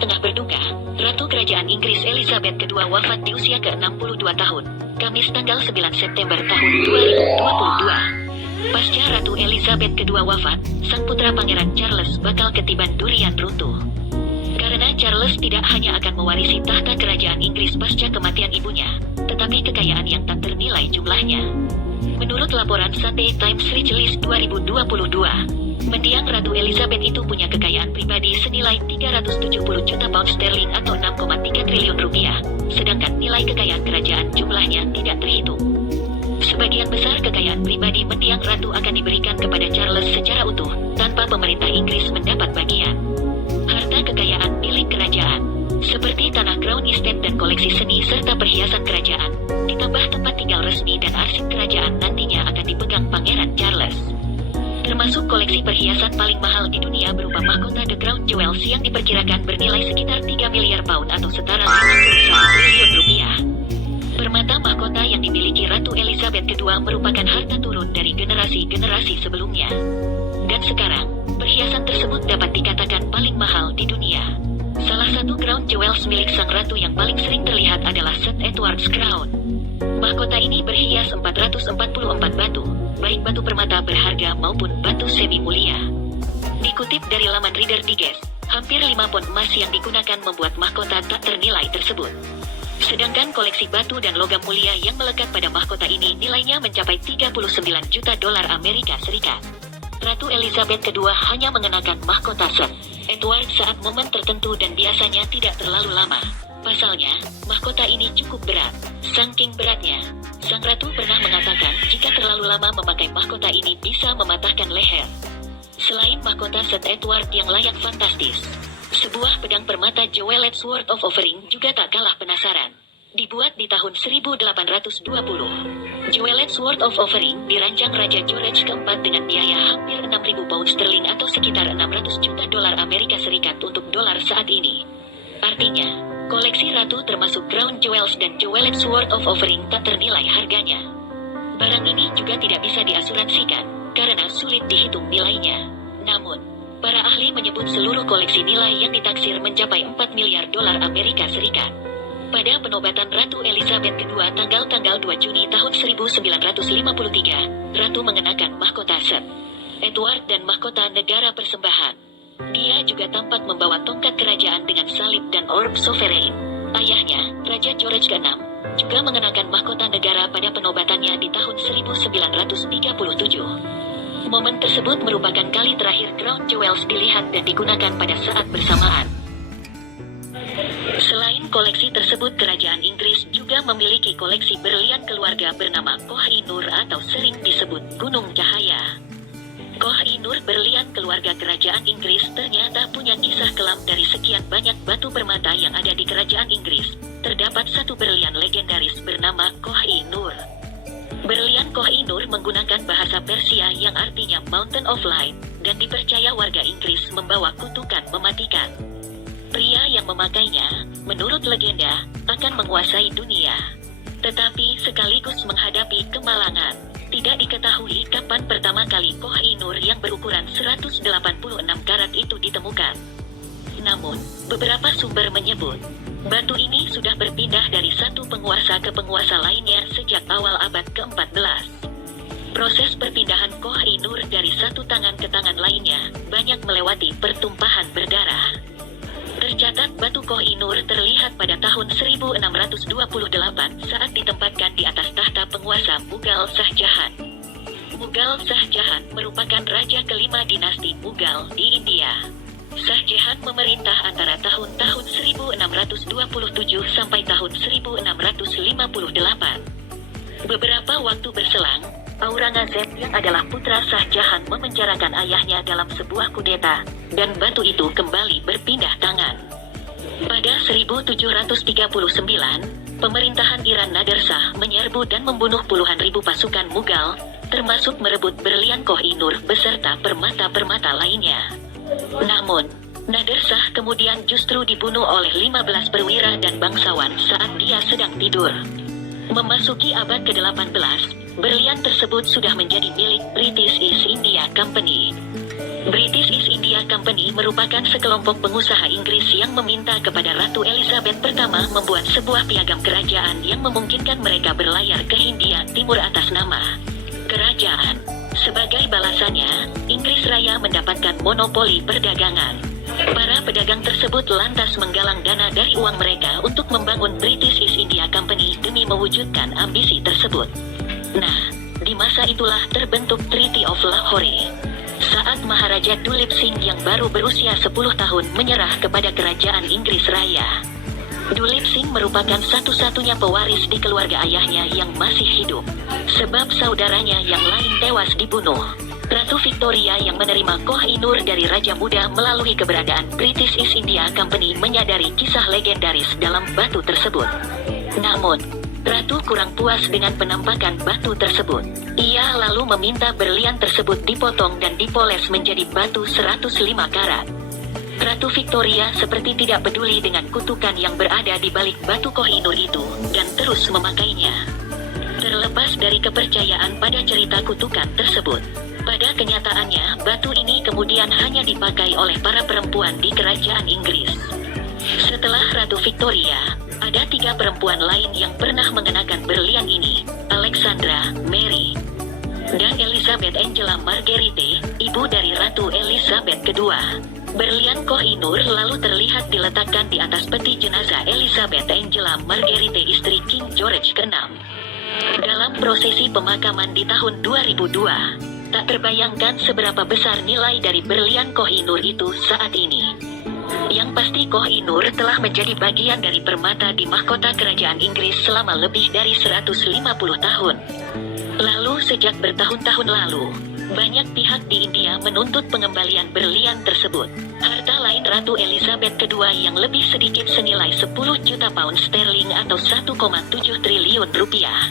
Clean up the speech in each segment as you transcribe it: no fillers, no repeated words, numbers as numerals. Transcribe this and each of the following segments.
tengah berduka, Ratu Kerajaan Inggris Elizabeth II wafat di usia ke-62 tahun, Kamis tanggal 9 September tahun 2022. Pasca Ratu Elizabeth II wafat, sang putra Pangeran Charles bakal ketiban durian runtuh. Karena Charles tidak hanya akan mewarisi tahta kerajaan Inggris pasca kematian ibunya, tetapi kekayaan yang tak ternilai jumlahnya. Menurut laporan Sunday Times Rich List 2022, mendiang Ratu Elizabeth itu punya kekayaan pribadi senilai 370 juta pound sterling atau 6,3 triliun rupiah, sedangkan nilai kekayaan kerajaan jumlahnya tidak terhitung. Sebagian besar kekayaan pribadi mendiang Ratu akan diberikan kepada Charles secara utuh, tanpa pemerintah Inggris mendapat bagian. Harta kekayaan milik kerajaan, seperti tanah Crown Estate dan koleksi seni serta perhiasan kerajaan, ditambah tempat tinggal resmi dan arsip kerajaan nantinya akan dipegang Pangeran Charles. Termasuk koleksi perhiasan paling mahal di dunia berupa mahkota The Crown Jewels yang diperkirakan bernilai sekitar 3 miliar pound atau setara 51 triliun rupiah. Permata mahkota yang dimiliki Ratu Elizabeth II merupakan harta turun dari generasi-generasi sebelumnya. Dan sekarang, perhiasan tersebut dapat dikatakan paling mahal di dunia. Salah satu Crown Jewels milik sang ratu yang paling sering terlihat adalah St. Edward's Crown. Mahkota ini berhias 444 batu, baik batu permata berharga maupun batu semi mulia. Dikutip dari laman Reader Digest, hampir 5 pon emas yang digunakan membuat mahkota tak ternilai tersebut. Sedangkan koleksi batu dan logam mulia yang melekat pada mahkota ini nilainya mencapai 39 juta dolar Amerika Serikat. Ratu Elizabeth II hanya mengenakan mahkota St. Edward saat momen tertentu dan biasanya tidak terlalu lama. Pasalnya, mahkota ini cukup berat. Saking beratnya, sang ratu pernah mengatakan jika terlalu lama memakai mahkota ini bisa mematahkan leher. Selain mahkota St. Edward yang layak fantastis, sebuah pedang permata Jeweled Sword of Offering juga tak kalah penasaran. Dibuat di tahun 1820, Jeweled Sword of Offering dirancang Raja George keempat dengan biaya hampir 6.000 pound sterling atau sekitar 600 juta dolar Amerika Serikat untuk dolar saat ini. Artinya, koleksi ratu termasuk Crown Jewels dan Jeweled Sword of Offering tak ternilai harganya. Barang ini juga tidak bisa diasuransikan, karena sulit dihitung nilainya. Namun, para ahli menyebut seluruh koleksi nilai yang ditaksir mencapai 4 miliar dolar Amerika Serikat. Pada penobatan Ratu Elizabeth II tanggal 2 Juni tahun 1953, Ratu mengenakan mahkota St. Edward dan mahkota negara persembahan. Dia juga tampak membawa tongkat kerajaan dengan salib dan orb sovereign. Ayahnya, Raja George VI, juga mengenakan mahkota negara pada penobatannya di tahun 1937. Momen tersebut merupakan kali terakhir Crown Jewels dilihat dan digunakan pada saat bersamaan. Selain koleksi tersebut, kerajaan Inggris juga memiliki koleksi berlian keluarga bernama Koh-i-Noor atau sering disebut Gunung Cahaya. Koh-i-Noor berlian keluarga kerajaan Inggris ternyata punya kisah kelam. Dari sekian banyak batu permata yang ada di kerajaan Inggris, terdapat satu berlian legendaris bernama Koh-i-Noor. Berlian Koh-i-Noor menggunakan bahasa Persia yang artinya Mountain of Light, dan dipercaya warga Inggris membawa kutukan mematikan. Pria yang memakainya, menurut legenda, akan menguasai dunia. Tetapi sekaligus menghadapi kemalangan. Tidak diketahui kapan pertama kali Koh-i-Noor yang berukuran 186 karat itu ditemukan. Namun, beberapa sumber menyebut, batu ini sudah berpindah dari satu penguasa ke penguasa lainnya sejak awal abad ke-14. Proses perpindahan Koh-i-Noor dari satu tangan ke tangan lainnya, banyak melewati pertumpahan berdarah. Tercatat batu Koh-i-Noor terlihat pada tahun 1628 saat ditempatkan di atas tahta penguasa Mughal Shah Jahan. Mughal Shah Jahan merupakan raja kelima dinasti Mughal di India. Shah Jahan memerintah antara tahun-tahun 1627 sampai tahun 1658. Beberapa waktu berselang, Aurangzeb yang adalah putra Shah Jahan memenjarakan ayahnya dalam sebuah kudeta, dan batu itu kembali berpindah tangan. Pada 1739, pemerintahan Iran Nader Shah menyerbu dan membunuh puluhan ribu pasukan Mughal, termasuk merebut berlian Koh-i-Noor beserta permata-permata lainnya. Namun, Nader Shah kemudian justru dibunuh oleh 15 perwira dan bangsawan saat dia sedang tidur. Memasuki abad ke-18, berlian tersebut sudah menjadi milik British East India Company. British East India Company merupakan sekelompok pengusaha Inggris yang meminta kepada Ratu Elizabeth pertama membuat sebuah piagam kerajaan yang memungkinkan mereka berlayar ke Hindia Timur atas nama kerajaan. Sebagai balasannya, Inggris Raya mendapatkan monopoli perdagangan. Para pedagang tersebut lantas menggalang dana dari uang mereka untuk membangun British East India Company demi mewujudkan ambisi tersebut. Nah, di masa itulah terbentuk Treaty of Lahore. Saat Maharaja Dulip Singh yang baru berusia 10 tahun menyerah kepada kerajaan Inggris Raya. Dulip Singh merupakan satu-satunya pewaris di keluarga ayahnya yang masih hidup, sebab saudaranya yang lain tewas dibunuh. Ratu Victoria yang menerima Koh-i-Noor dari Raja Muda melalui keberadaan British East India Company menyadari kisah legendaris dalam batu tersebut. Namun, Ratu kurang puas dengan penampakan batu tersebut. Ia lalu meminta berlian tersebut dipotong dan dipoles menjadi batu 105 karat. Ratu Victoria seperti tidak peduli dengan kutukan yang berada di balik batu Koh-i-Noor itu dan terus memakainya. Terlepas dari kepercayaan pada cerita kutukan tersebut, pada kenyataannya batu ini kemudian hanya dipakai oleh para perempuan di kerajaan Inggris. Setelah Ratu Victoria, ada 3 perempuan lain yang pernah mengenakan berlian ini: Alexandra, Mary, dan Elizabeth Angela Marguerite, ibu dari Ratu Elizabeth II. Berlian Koh-i-Noor lalu terlihat diletakkan di atas peti jenazah Elizabeth Angela Marguerite, istri King George VI. Dalam prosesi pemakaman di tahun 2002, tak terbayangkan seberapa besar nilai dari berlian Koh-i-Noor itu saat ini. Yang pasti Koh-i-Noor telah menjadi bagian dari permata di mahkota kerajaan Inggris selama lebih dari 150 tahun. Lalu sejak bertahun-tahun lalu, banyak pihak di India menuntut pengembalian berlian tersebut. Harta lain Ratu Elizabeth II yang lebih sedikit senilai 10 juta pound sterling atau 1,7 triliun rupiah.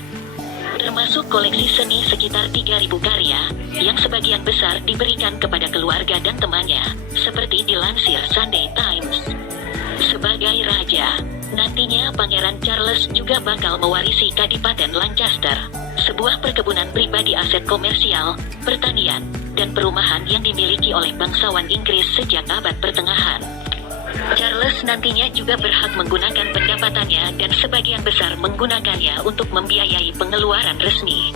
Termasuk koleksi seni sekitar 3.000 karya, yang sebagian besar diberikan kepada keluarga dan temannya, seperti dilansir Sunday Times. Sebagai raja, nantinya Pangeran Charles juga bakal mewarisi Kadipaten Lancaster, sebuah perkebunan pribadi aset komersial, pertanian, dan perumahan yang dimiliki oleh bangsawan Inggris sejak abad pertengahan. Charles nantinya juga berhak menggunakan pendapatannya dan sebagian besar menggunakannya untuk membiayai pengeluaran resmi.